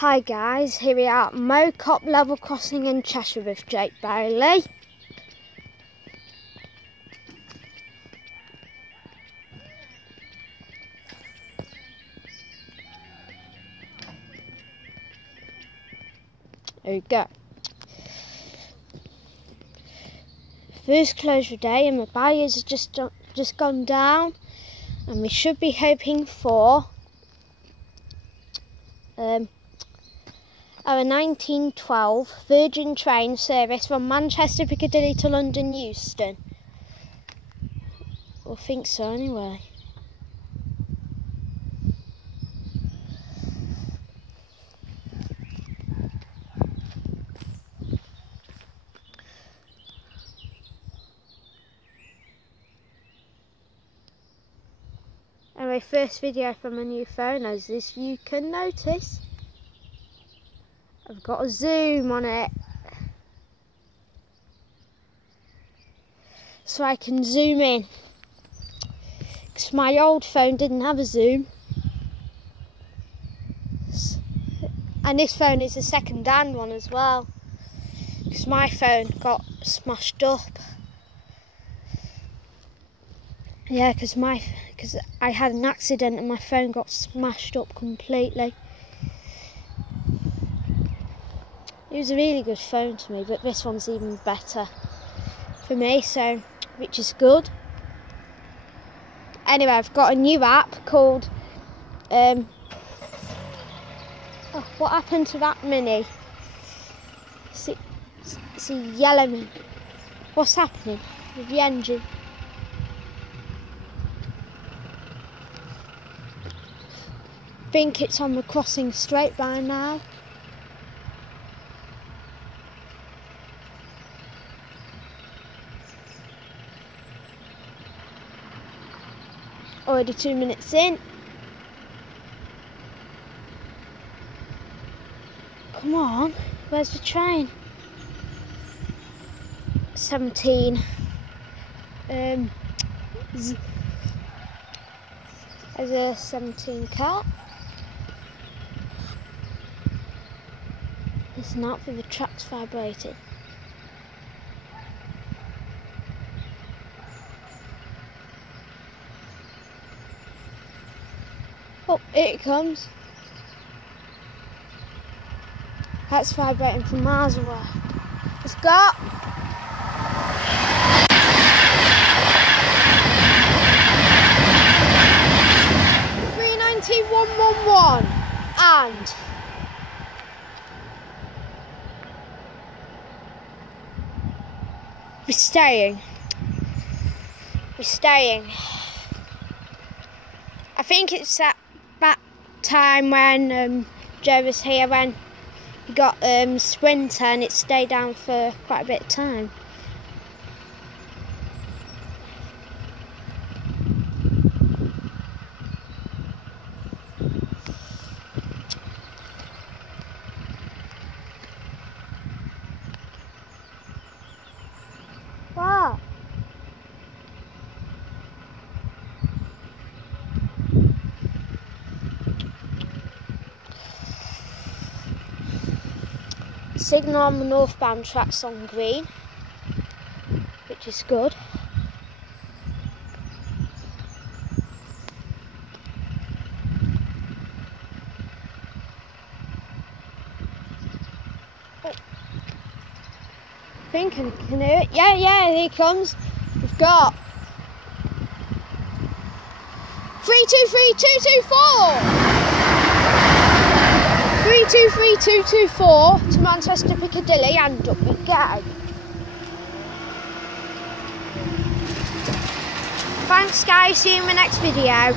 Hi guys, here we are at Mocop Level Crossing in Cheshire with Jake Bailey. There we go. First closure day and the barriers have just gone down, and we should be hoping for our 1912 Virgin train service from Manchester Piccadilly to London Euston. I think so anyway. Anyway, first video from a new phone, as this you can notice. I've got a zoom on it, so I can zoom in, because my old phone didn't have a zoom, and this phone is a second-hand one as well, because my phone got smashed up. Yeah, because I had an accident and my phone got smashed up completely. It was a really good phone to me, but this one's even better for me, so which is good. Anyway, I've got a new app called what happened to that Mini? See yellow Mini. What's happening with the engine? I think it's on the crossing straight by now. Already 2 minutes in. Come on, where's the train? 17. There's a 17 car. Listen out for the tracks vibrating. Oh, here it comes. That's vibrating from miles away. Let's go. .111 and we're staying. I think it's that time when Joe was here, when he got Sprinter, and it stayed down for quite a bit of time. Wow. Signal on the northbound track's on green, which is good. Oh. I think I can hear it. Yeah, here he comes. We've got 323224. 323224 to Manchester Piccadilly, and up we go. Thanks guys, see you in my next video.